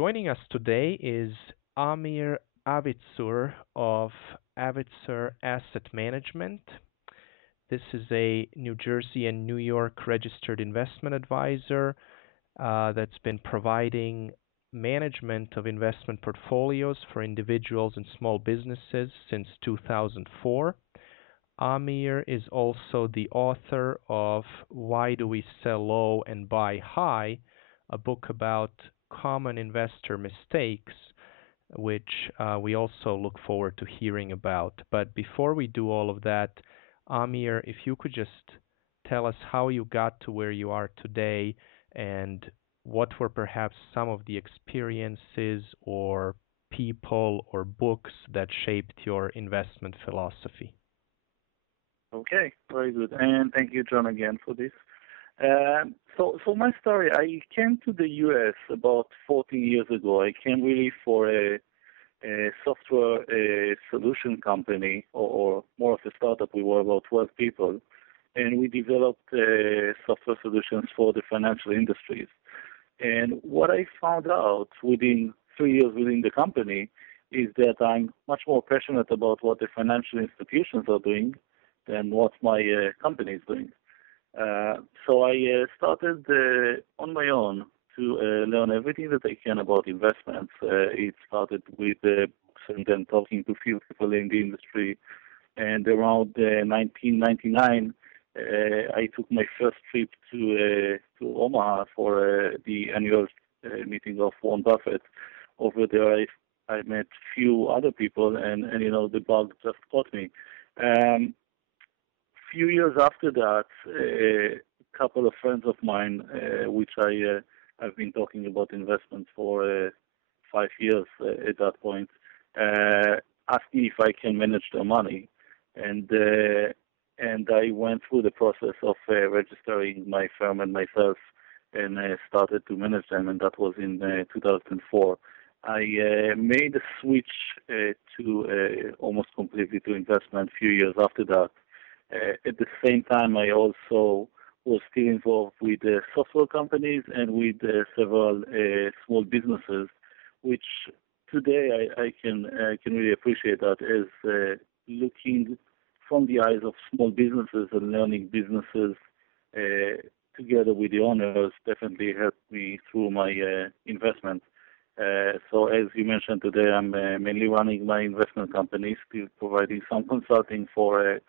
Joining us today is Amir Avitzur of Avitzur Asset Management. This is a New Jersey and New York registered investment advisor that's been providing management of investment portfolios for individuals and small businesses since 2004. Amir is also the author of Why Do We Sell Low and Buy High, a book about common investor mistakes, which we also look forward to hearing about. But before we do all of that, Amir, if you could just tell us how you got to where you are today and what were perhaps some of the experiences or people or books that shaped your investment philosophy. Okay, very good. And thank you, John, again for this. So my story, I came to the U.S. about 14 years ago. I came really for a software solution company, or more of a startup. We were about 12 people, and we developed software solutions for the financial industries. And what I found out within 3 years within the company is that I'm much more passionate about what the financial institutions are doing than what my company is doing. So I started on my own to learn everything that I can about investments. It started with books and then talking to few people in the industry. And around 1999, I took my first trip to Omaha for the annual meeting of Warren Buffett. Over there, I met few other people, and the bug just caught me. Few years after that, a couple of friends of mine, which I've been talking about investments for 5 years at that point, asked me if I can manage their money, and I went through the process of registering my firm and myself, and started to manage them, and that was in 2004. I made a switch to almost completely to investment a few years after that. At the same time, I also was still involved with software companies and with several small businesses, which today I can really appreciate that as looking from the eyes of small businesses and learning businesses together with the owners definitely helped me through my investment. So as you mentioned today, I'm mainly running my investment company, still providing some consulting for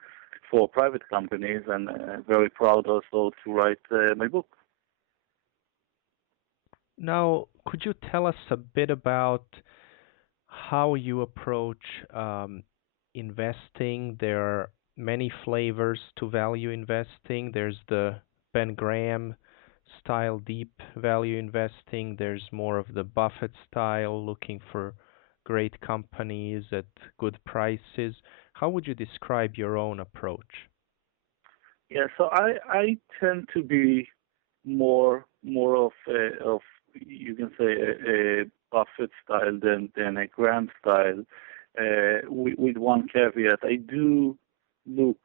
private companies, and very proud also to write my book. Now, could you tell us a bit about how you approach investing? There are many flavors to value investing. There's the Ben Graham style deep value investing. There's more of the Buffett style, looking for great companies at good prices. How would you describe your own approach? Yeah, so I tend to be more of you can say a Buffett style than a Graham style. With one caveat, I do look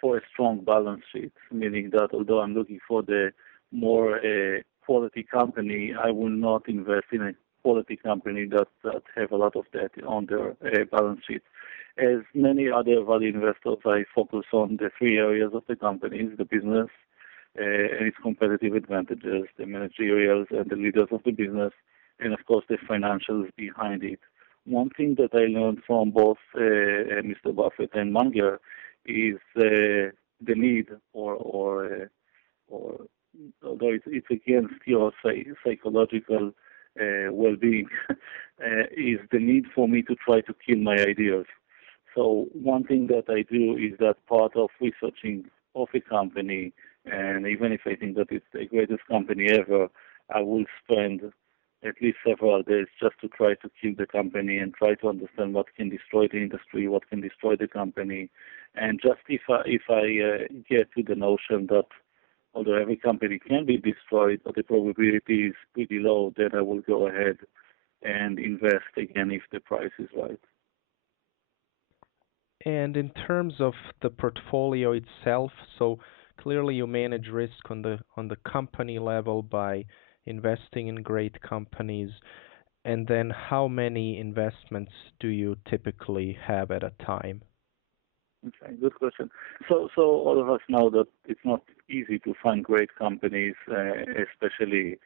for a strong balance sheet, meaning that although I'm looking for the more quality company, I will not invest in a quality company that have a lot of debt on their balance sheet. As many other value investors, I focus on the three areas of the companies: the business and its competitive advantages, the managerials and the leaders of the business, and of course the financials behind it. One thing that I learned from both Mr. Buffett and Munger is the need, or although it's against your psychological well-being, is the need for me to try to kill my ideas. So one thing that I do is that part of researching of a company, and even if I think that it's the greatest company ever, I will spend at least several days just to try to kill the company and try to understand what can destroy the industry, what can destroy the company. And just if I get to the notion that although every company can be destroyed, but the probability is pretty low, then I will go ahead and invest again if the price is right. And in terms of the portfolio itself, so clearly you manage risk on the company level by investing in great companies. And then how many investments do you typically have at a time? Okay, good question. So all of us know that it's not easy to find great companies, especially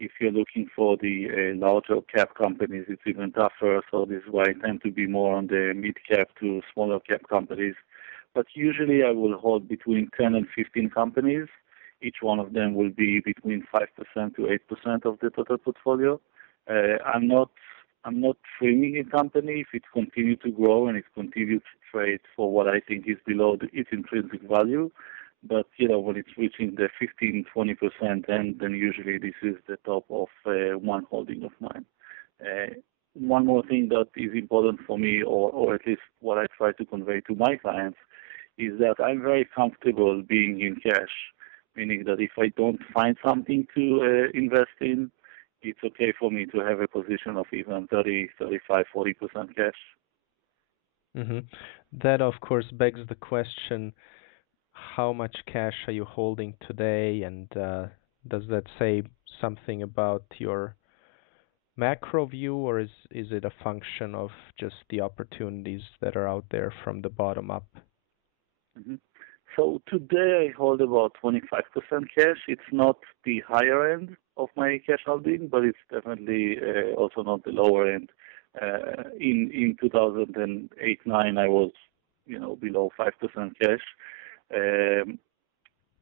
if you're looking for the larger cap companies. It's even tougher. So this is why I tend to be more on the mid cap to smaller cap companies. But usually I will hold between 10 and 15 companies. Each one of them will be between 5% to 8% of the total portfolio. I'm not trimming a company if it continues to grow and it continues to trade for what I think is below its intrinsic value. But when it's reaching the 15-20%, then usually this is the top of one holding of mine. One more thing that is important for me, or at least what I try to convey to my clients, is that I'm very comfortable being in cash, meaning that if I don't find something to invest in, it's okay for me to have a position of even 30, 35, 40% cash. Hmm. That, of course, begs the question, how much cash are you holding today, and does that say something about your macro view, or is it a function of just the opportunities that are out there from the bottom up? hmm So today I hold about 25% cash. It's not the higher end of my cash holding, but it's definitely also not the lower end. In 2008-9, I was below 5% cash. Um,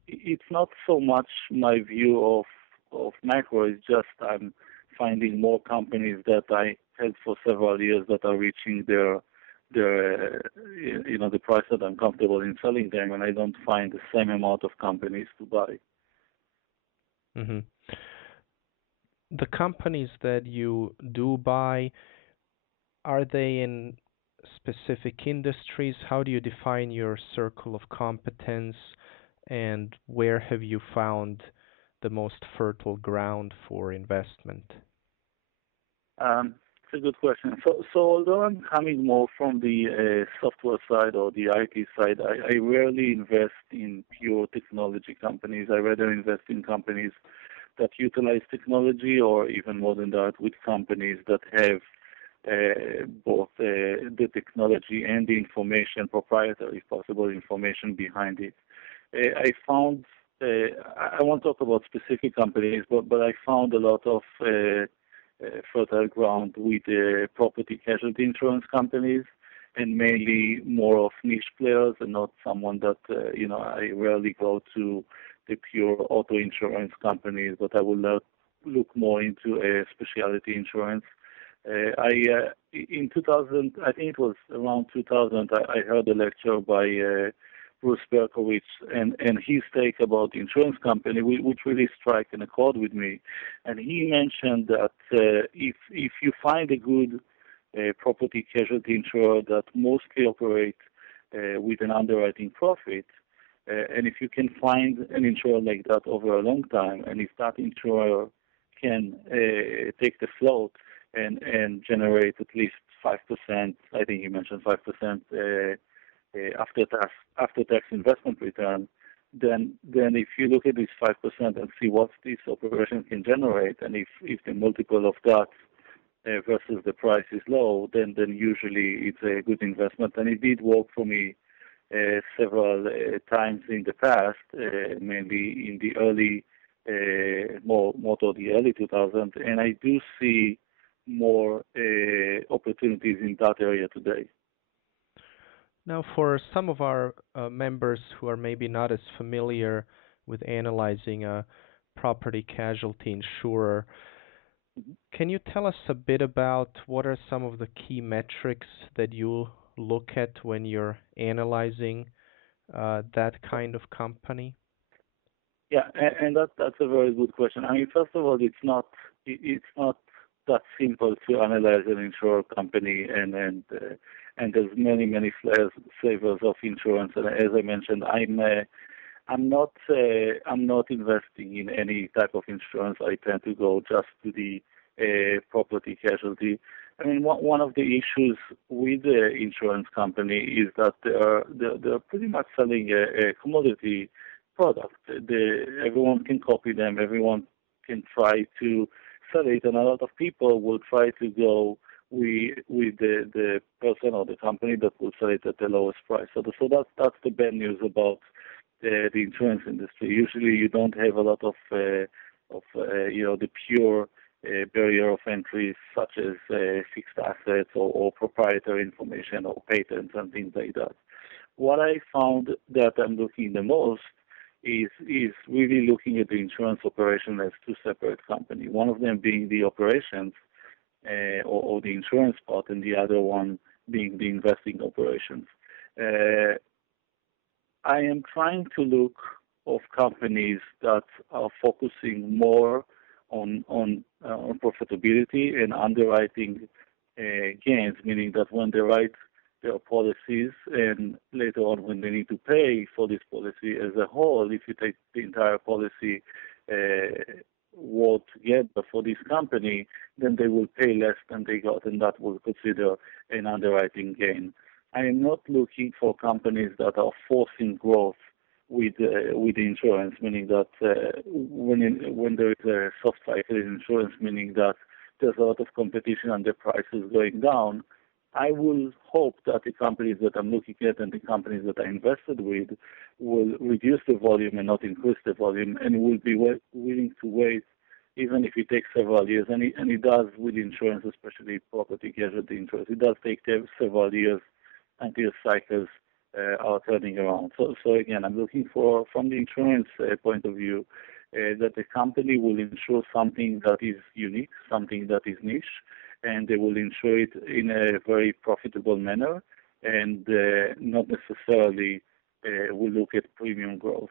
it's not so much my view of macro. It's just I'm finding more companies that I held for several years that are reaching the price that I'm comfortable in selling them, and I don't find the same amount of companies to buy. Hmm. The companies that you do buy, are they in specific industries? How do you define your circle of competence, and where have you found the most fertile ground for investment? It's a good question. So although I'm coming more from the software side or the IT side, I rarely invest in pure technology companies. I rather invest in companies that utilize technology, or even more than that, with companies that have both the technology and the information, proprietary, if possible, information behind it. I found, I won't talk about specific companies, but I found a lot of fertile ground with property casualty insurance companies, and mainly more of niche players, and not someone that, I rarely go to the pure auto insurance companies, but I will look more into specialty insurance. In 2000, I think it was around 2000, I heard a lecture by Bruce Berkowitz and his take about the insurance company, which really struck an accord with me. And he mentioned that if you find a good property casualty insurer that mostly operate with an underwriting profit, and if you can find an insurer like that over a long time, and if that insurer can take the float and generate at least 5%, I think you mentioned 5% after tax investment return, then if you look at this 5% and see what this operation can generate, and if the multiple of that versus the price is low, then usually it's a good investment. And it did work for me several times in the past, mainly in the early, more toward the early 2000s, and I do see more opportunities in that area today. Now, for some of our members who are maybe not as familiar with analyzing a property casualty insurer, can you tell us a bit about what are some of the key metrics that you look at when you're analyzing that kind of company? Yeah, and that's a very good question. I mean, first of all, it's not that simple to analyze an insurance company, and there's many flavors of insurance. And as I mentioned, I'm not investing in any type of insurance. I tend to go just to the property casualty. I mean, one of the issues with the insurance company is that they're pretty much selling a commodity product. Everyone can copy them. Everyone can try to sell it, and a lot of people will try to go with the person or the company that will sell it at the lowest price. So that's the bad news about the insurance industry. Usually, you don't have a lot of the pure barrier of entry, such as fixed assets or proprietary information or patents and things like that. What I found that I'm looking the most is really looking at the insurance operation as two separate companies. One of them being the operations or the insurance part, and the other one being the investing operations. I am trying to look of companies that are focusing more on profitability and underwriting gains, meaning that when they write their policies and later on when they need to pay for this policy as a whole, if you take the entire policy world together for this company, then they will pay less than they got, and that will consider an underwriting gain. I am not looking for companies that are forcing growth with insurance, meaning that when there is a soft cycle in insurance, meaning that there's a lot of competition and the price is going down. I will hope that the companies that I'm looking at and the companies that I invested with will reduce the volume and not increase the volume, and will be willing to wait, even if it takes several years. And it does with insurance, especially property casualty insurance. It does take several years until cycles are turning around. So again, I'm looking for, from the insurance point of view, that the company will insure something that is unique, something that is niche, and they will insure it in a very profitable manner, and not necessarily will look at premium growth.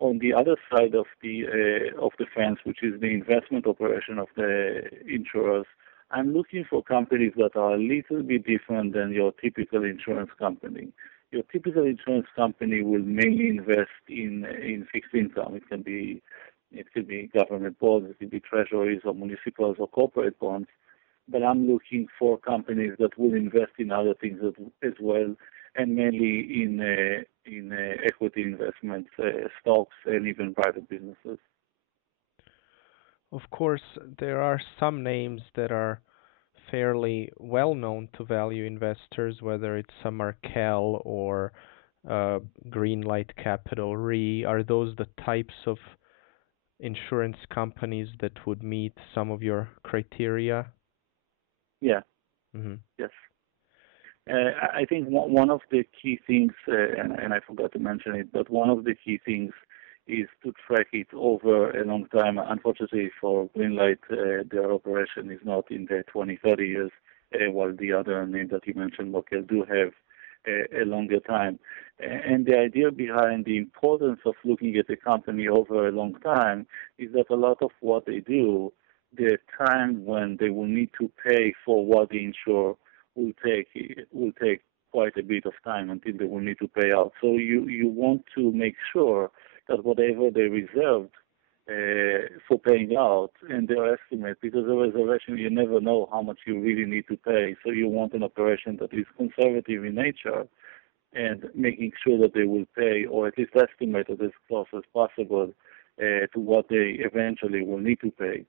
On the other side of the fence, which is the investment operation of the insurers, I'm looking for companies that are a little bit different than your typical insurance company. Your typical insurance company will mainly invest in fixed income. It could be government bonds, it could be treasuries or municipals or corporate bonds. But I'm looking for companies that will invest in other things as well, and mainly in equity investments, stocks, and even private businesses. Of course, there are some names that are fairly well known to value investors, whether it's a Markel or Greenlight Capital Re. Are those the types of insurance companies that would meet some of your criteria? Yeah. Mm-hmm. Yes. I think one of the key things, and I forgot to mention it, but one of the key things is to track it over a long time. Unfortunately for Greenlight, their operation is not in the 20, 30 years, while the other name that you mentioned, Markel, do have a longer time. And the idea behind the importance of looking at a company over a long time is that a lot of what they do, the time when they will need to pay for what they insure will take quite a bit of time until they will need to pay out. So you want to make sure that whatever they reserved for paying out and their estimate, because the reservation, you never know how much you really need to pay. So you want an operation that is conservative in nature and making sure that they will pay, or at least estimate it as close as possible to what they eventually will need to pay.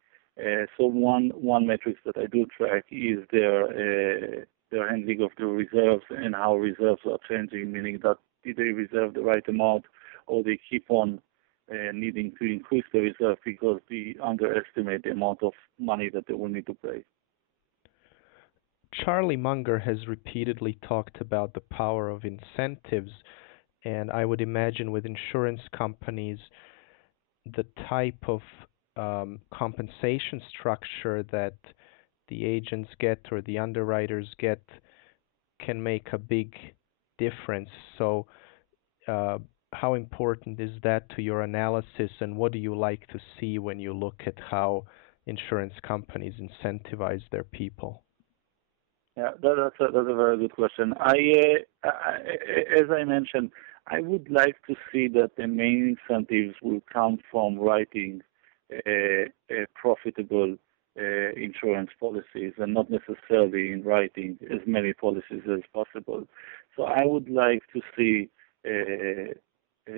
So one metric that I do track is their handling of the reserves and how reserves are changing, meaning that did they reserve the right amount, or they keep on needing to increase the reserve because they underestimate the amount of money that they will need to pay. Charlie Munger has repeatedly talked about the power of incentives, and I would imagine with insurance companies, the type of compensation structure that the agents get or the underwriters get can make a big difference. So how important is that to your analysis, and what do you like to see when you look at how insurance companies incentivize their people? Yeah, that's a very good question. As I mentioned, I would like to see that the main incentives will come from writing profitable insurance policies, and not necessarily in writing as many policies as possible. So I would like to see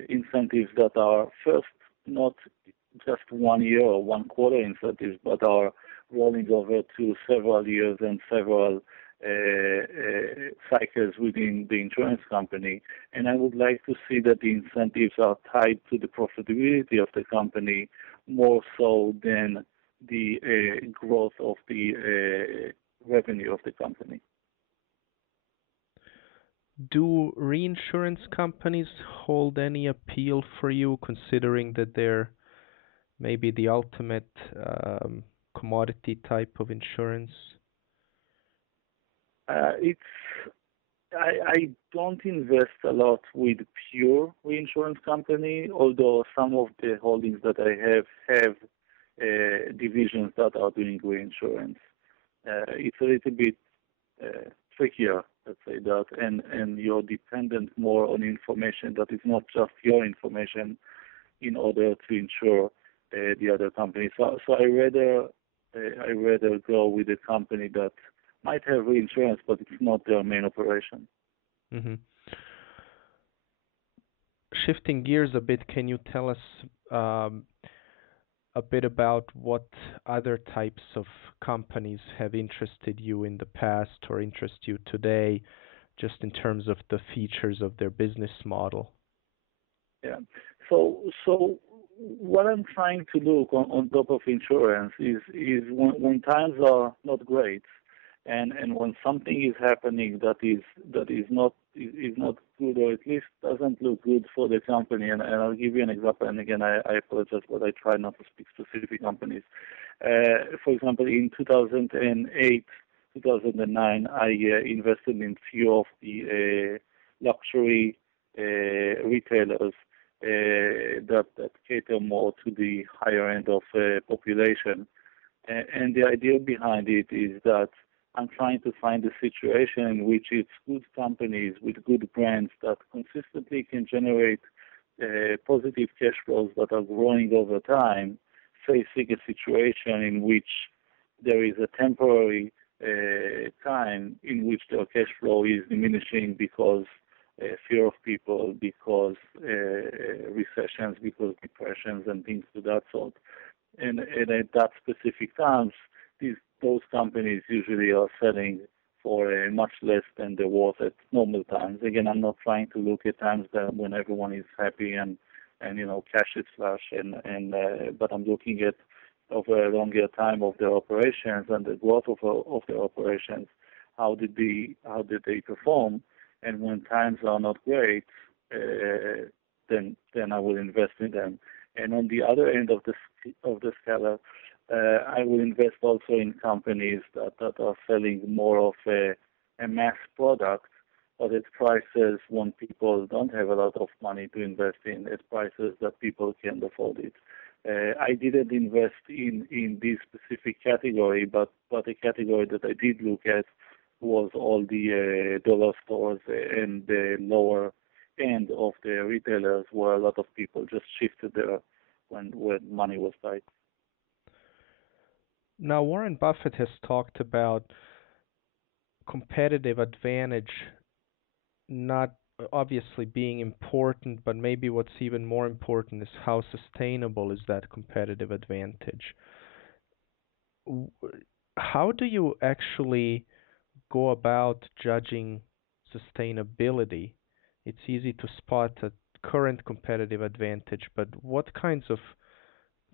incentives that are first not just 1 year or 1 quarter incentives, but are rolling over to several years and several cycles within the insurance company. And I would like to see that the incentives are tied to the profitability of the company more so than the growth of the revenue of the company. Do reinsurance companies hold any appeal for you, considering that they're maybe the ultimate commodity type of insurance? It's I don't invest a lot with pure reinsurance company, although some of the holdings that I have divisions that are doing reinsurance. It's a little bit trickier, let's say that, and you're dependent more on information that is not just your information in order to insure the other company. So I rather go with a company that might have reinsurance, but it's not their main operation. Hmm. Shifting gears a bit, can you tell us um, a bit about what other types of companies have interested you in the past or interest you today, just in terms of the features of their business model? Yeah. So what I'm trying to look on top of insurance is when times are not great, and when something is happening that is not good, or at least doesn't look good for the company. And I'll give you an example. And again, I apologize, but I try not to speak specific companies. For example, in 2008, 2009, I invested in few of the luxury retailers that cater more to the higher end of population. And the idea behind it is that I'm trying to find a situation in which it's good companies with good brands that consistently can generate positive cash flows that are growing over time, facing a situation in which there is a temporary time in which their cash flow is diminishing because fear of people, because recessions, because depressions and things to that sort. And at that specific times, those companies usually are selling for much less than they're worth at normal times. Again, I'm not trying to look at times that when everyone is happy and cash is flush, but I'm looking at over a longer time of their operations and the growth of their operations. How did they perform? And when times are not great, then I will invest in them. And on the other end of the scale, I will invest also in companies that are selling more of a mass product, but at prices when people don't have a lot of money to invest in, at prices that people can afford it. I didn't invest in this specific category, but a category that I did look at was all the dollar stores and the lower end of the retailers, where a lot of people just shifted there when money was tight. Now, Warren Buffett has talked about competitive advantage not obviously being important, but maybe what's even more important is how sustainable is that competitive advantage. How do you actually go about judging sustainability? It's easy to spot a current competitive advantage, but what kinds of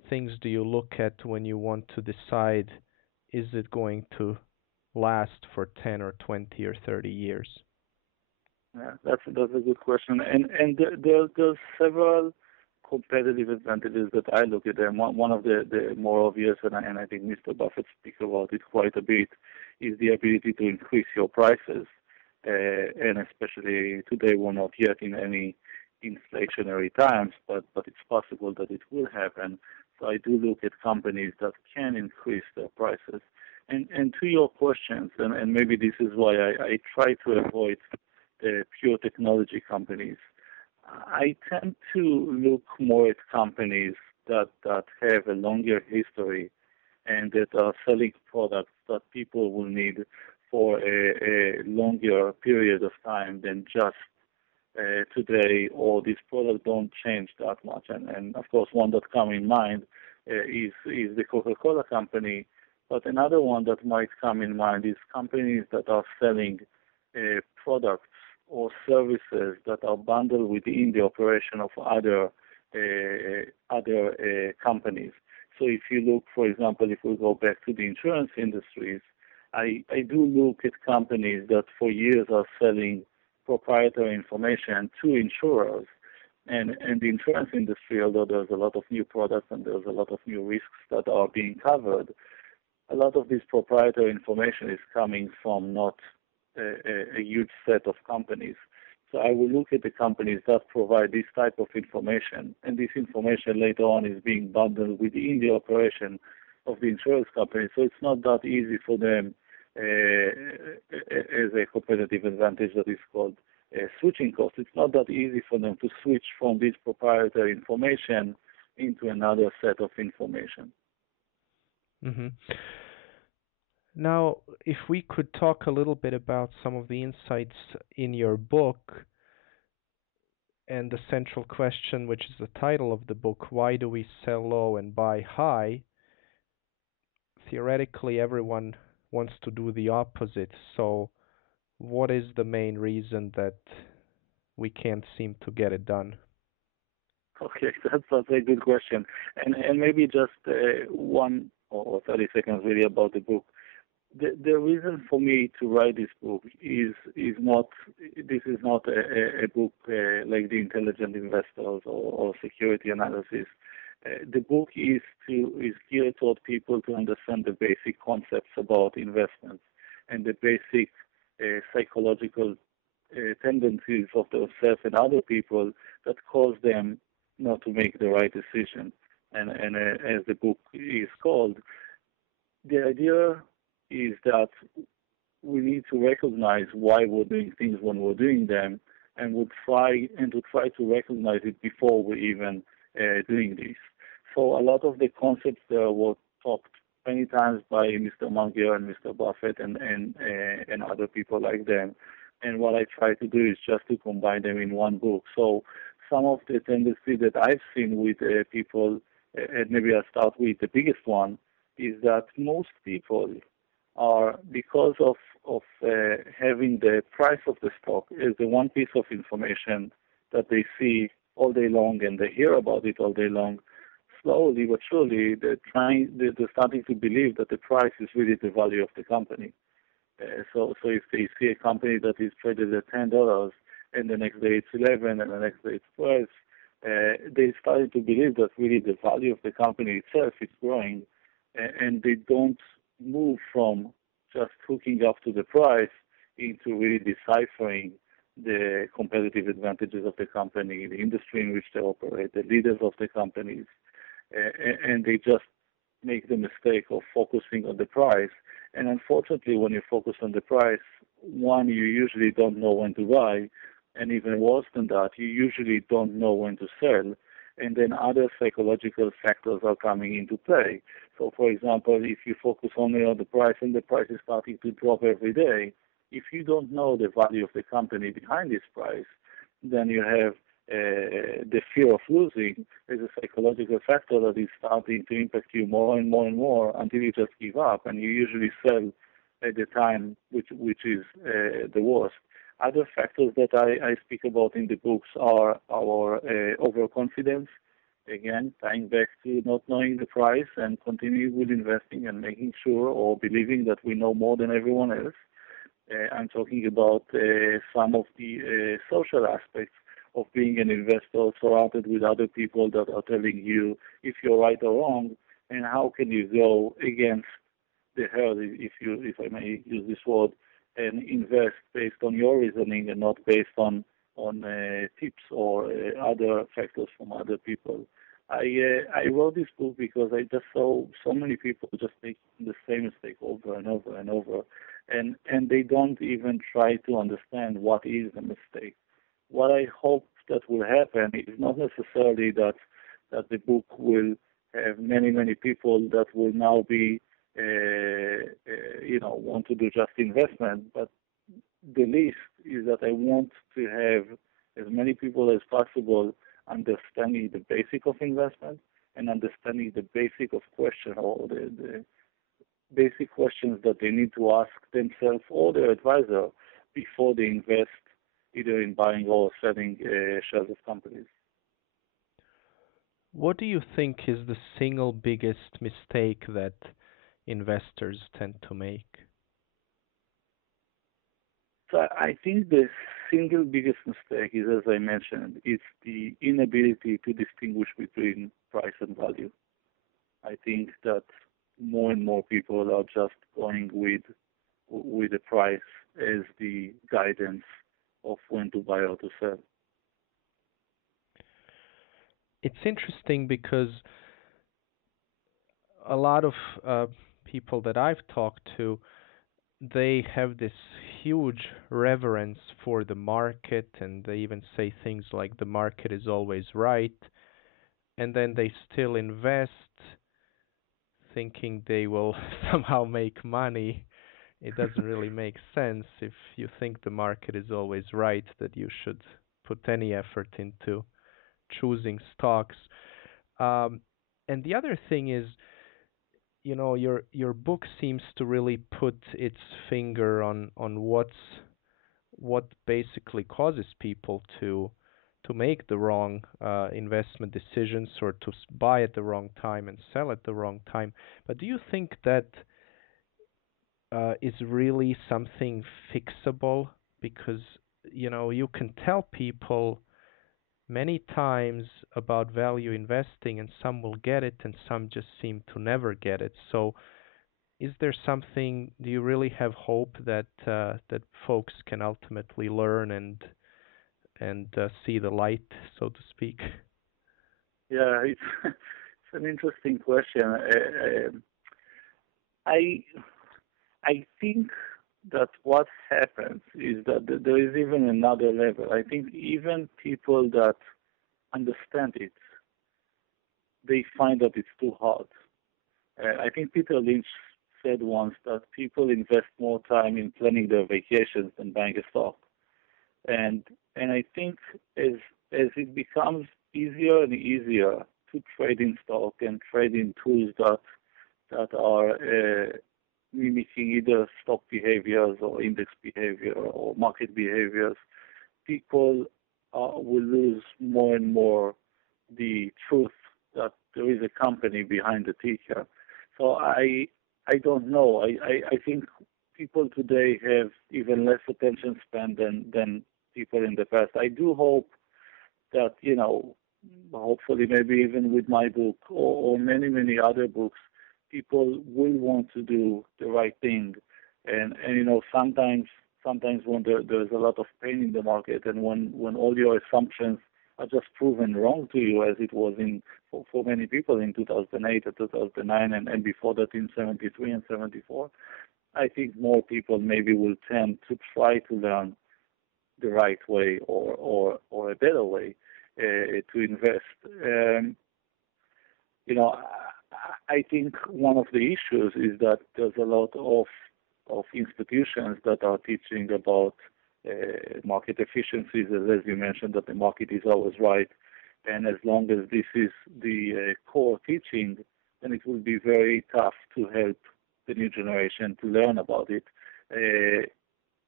things do you look at when you want to decide, is it going to last for 10 or 20 or 30 years? Yeah, that's a good question, and there's several competitive advantages that I look at them. One of the more obvious, and I think Mr. Buffett speaks about it quite a bit, is the ability to increase your prices, and especially today we're not yet in any inflationary times, but it's possible that it will happen. So I do look at companies that can increase their prices. And to your questions, and maybe this is why I try to avoid pure technology companies. I tend to look more at companies that have a longer history and that are selling products that people will need for a longer period of time than just today, or these products don't change that much. And of course, one that come in mind is the Coca-Cola company. But another one that might come in mind is companies that are selling products or services that are bundled within the operation of other companies. So if you look, for example, if we go back to the insurance industries, I do look at companies that for years are selling proprietary information to insurers. And the insurance industry, although there's a lot of new products and there's a lot of new risks that are being covered, a lot of this proprietary information is coming from not a huge set of companies. So I will look at the companies that provide this type of information, and this information later on is being bundled within the operation of the insurance company. So it's not that easy for them as a competitive advantage that is called switching cost. It's not that easy for them to switch from this proprietary information into another set of information. Hmm. Now, if we could talk a little bit about some of the insights in your book and the central question, which is the title of the book, Why Do We Sell Low and Buy High? Theoretically, everyone wants to do the opposite. So, what is the main reason that we can't seem to get it done? Okay, that's a good question. And maybe just 1 or 30 seconds really about the book. The reason for me to write this book is not, this is not a book like The Intelligent Investors or Security Analysis. The book is geared toward people to understand the basic concepts about investments and the basic psychological tendencies of themselves and other people that cause them not to make the right decision. And as the book is called, the idea is that we need to recognize why we're doing things when we're doing them, and to try to recognize it before we're even doing this. So a lot of the concepts there were talked many times by Mr. Munger and Mr. Buffett and other people like them. And what I try to do is just to combine them in one book. So some of the tendencies that I've seen with people, and maybe I'll start with the biggest one, is that most people are, because of having the price of the stock as the one piece of information that they see all day long and they hear about it all day long, slowly but surely they're starting to believe that the price is really the value of the company. So if they see a company that is traded at $10 and the next day it's 11 and the next day it's 12, they started to believe that really the value of the company itself is growing, and they don't move from just hooking up to the price into really deciphering the competitive advantages of the company, the industry in which they operate, the leaders of the companies, and they just make the mistake of focusing on the price. And unfortunately, when you focus on the price, one, you usually don't know when to buy, and even worse than that, you usually don't know when to sell. And then other psychological factors are coming into play. So, for example, if you focus only on the price and the price is starting to drop every day, if you don't know the value of the company behind this price, then you have the fear of losing as a psychological factor that is starting to impact you more and more and more until you just give up, and you usually sell at the time which is the worst. Other factors that I speak about in the books are our overconfidence, again, tying back to not knowing the price and continuing with investing and making sure or believing that we know more than everyone else. I'm talking about some of the social aspects of being an investor surrounded with other people that are telling you if you're right or wrong, and how can you go against the herd, if I may use this word, and invest based on your reasoning and not based on tips or other factors from other people. I wrote this book because I just saw so many people just making the same mistake over and over and over, and they don't even try to understand what is the mistake. What I hope that will happen is not necessarily that the book will have many people that will now be want to do just investment, but the least is that I want to have as many people as possible understanding the basic of investment and understanding the basic of question or the basic questions that they need to ask themselves or their advisor before they invest either in buying or selling shares of companies. What do you think is the single biggest mistake that investors tend to make? So I think the single biggest mistake is, as I mentioned, it's the inability to distinguish between price and value. I think that more and more people are just going with the price as the guidance of when to buy or to sell. It's interesting because a lot of people that I've talked to, they have this huge reverence for the market, and they even say things like the market is always right, and then they still invest thinking they will somehow make money. It doesn't really make sense if you think the market is always right that you should put any effort into choosing stocks. Um, and the other thing is, your book seems to really put its finger on what basically causes people to make the wrong investment decisions or to buy at the wrong time and sell at the wrong time. But do you think that is really something fixable? Because you can tell people many times about value investing, and some will get it, and some just seem to never get it. So, is there something? Do you really have hope that that folks can ultimately learn and see the light, so to speak? Yeah, it's it's an interesting question. I I think that what happens is that there is even another level. I think even people that understand it, they find that it's too hard. I think Peter Lynch said once that people invest more time in planning their vacations than buying a stock. And I think as it becomes easier and easier to trade in stock and trade in tools that are mimicking either stock behaviors or index behavior or market behaviors, people will lose more and more the truth that there is a company behind the ticker. So I don't know. I think people today have even less attention span than people in the past. I do hope that, hopefully maybe even with my book or many other books, people will want to do the right thing. And sometimes when there's a lot of pain in the market and when all your assumptions are just proven wrong to you, as it was for many people in 2008 or 2009 and before that in 73 and 74, I think more people maybe will tend to try to learn the right way or a better way to invest. I think one of the issues is that there's a lot of institutions that are teaching about market efficiencies, as you mentioned, that the market is always right. And as long as this is the core teaching, then it will be very tough to help the new generation to learn about it.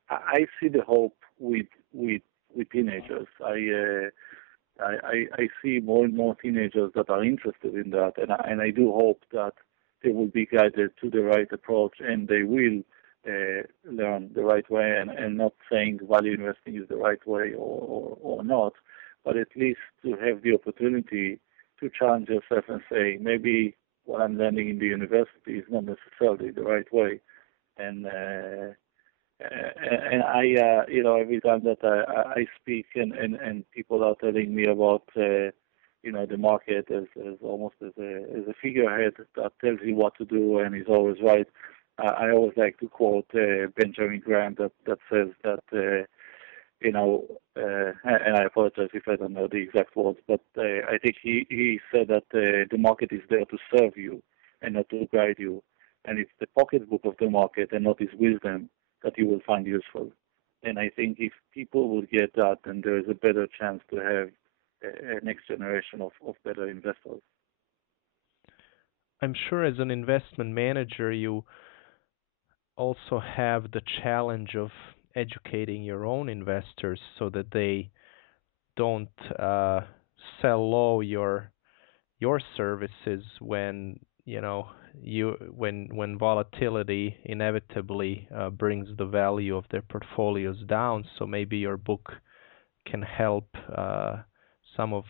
I see the hope with teenagers. I see more and more teenagers that are interested in that, and I do hope that they will be guided to the right approach and they will learn the right way, and not saying value investing is the right way or not, but at least to have the opportunity to challenge yourself and say, maybe what I'm learning in the university is not necessarily the right way. And every time that I speak and people are telling me about the market as almost as a figurehead that tells you what to do and is always right. I always like to quote Benjamin Graham that says that and I apologize if I don't know the exact words, but I think he said that the market is there to serve you and not to guide you, and it's the pocketbook of the market and not his wisdom that you will find useful. And I think if people would get that, then there is a better chance to have a next generation of better investors. I'm sure as an investment manager, you also have the challenge of educating your own investors so that they don't sell low your services when when volatility inevitably brings the value of their portfolios down. So maybe your book can help some of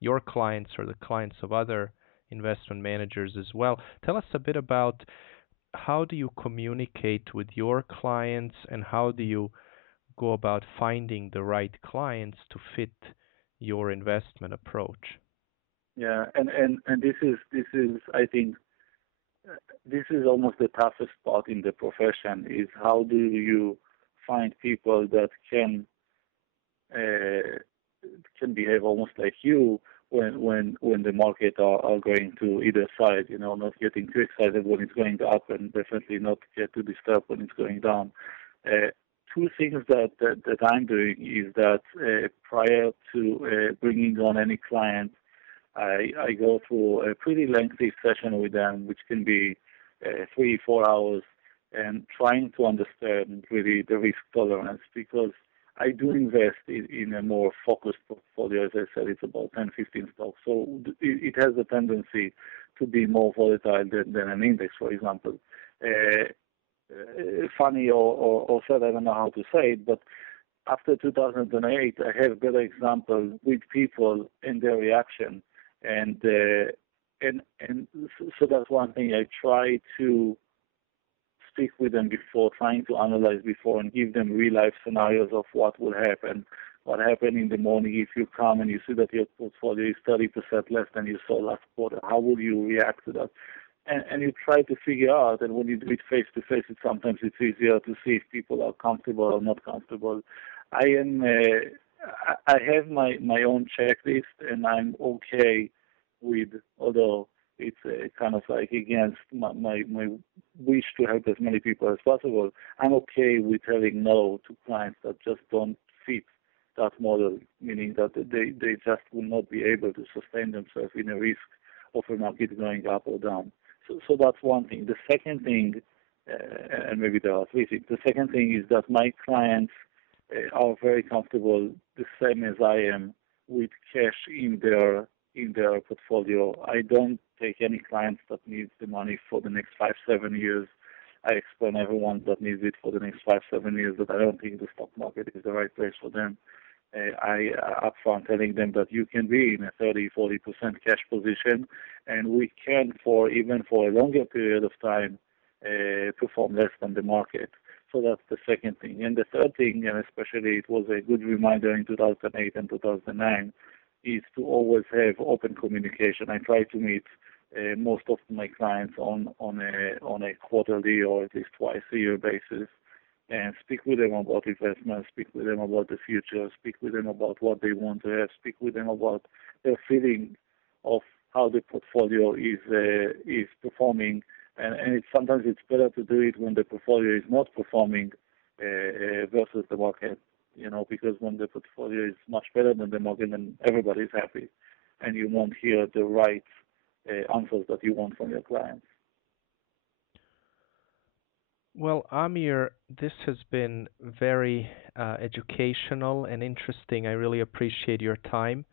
your clients or the clients of other investment managers as well. Tell us a bit about how do you communicate with your clients and how do you go about finding the right clients to fit your investment approach? Yeah, and this is I think this is almost the toughest part in the profession is how do you find people that uh, can behave almost like you when the market are going to either side, not getting too excited when it's going up and definitely not get too disturbed when it's going down. Uh, Two things that I'm doing is that prior to bringing on any client, I go through a pretty lengthy session with them, which can be 3, 4 hours, and trying to understand really the risk tolerance because I do invest in a more focused portfolio. As I said, it's about 10, 15 stocks. So it has a tendency to be more volatile than an index, for example. Uh, Funny or sad, I don't know how to say it, but after 2008, I have better example with people and their reaction, and so that's one thing I try to speak with them before, trying to analyze before, and give them real life scenarios of what will happen. What happened in the morning if you come and you see that your portfolio is 30% less than you saw last quarter? How will you react to that? And you try to figure out, and when you do it face to face, sometimes it's easier to see if people are comfortable or not comfortable. I am, I have my own checklist, and I'm okay with, although it's kind of like against my wish to help as many people as possible. I'm okay with telling no to clients that just don't fit that model, meaning that they just will not be able to sustain themselves in a risk of a market going up or down. So that's one thing. The second thing, and maybe there are three things. The second thing is that my clients are very comfortable, the same as I am, with cash in their portfolio. I don't take any clients that needs the money for the next 5, 7 years. I explain everyone that needs it for the next 5, 7 years that I don't think the stock market is the right place for them. I upfront telling them that you can be in a 30, 40% cash position, and we can, for even for a longer period of time, perform less than the market. So that's the second thing. And the third thing, and especially it was a good reminder in 2008 and 2009, is to always have open communication. I try to meet most of my clients on a quarterly or at least twice a year basis, and speak with them about investments, speak with them about the future, speak with them about what they want to have, speak with them about their feeling of how the portfolio is performing. And sometimes it's better to do it when the portfolio is not performing versus the market, because when the portfolio is much better than the market, then everybody is happy, and you won't hear the right answers that you want from your clients. Well, Amir, this has been very educational and interesting. I really appreciate your time.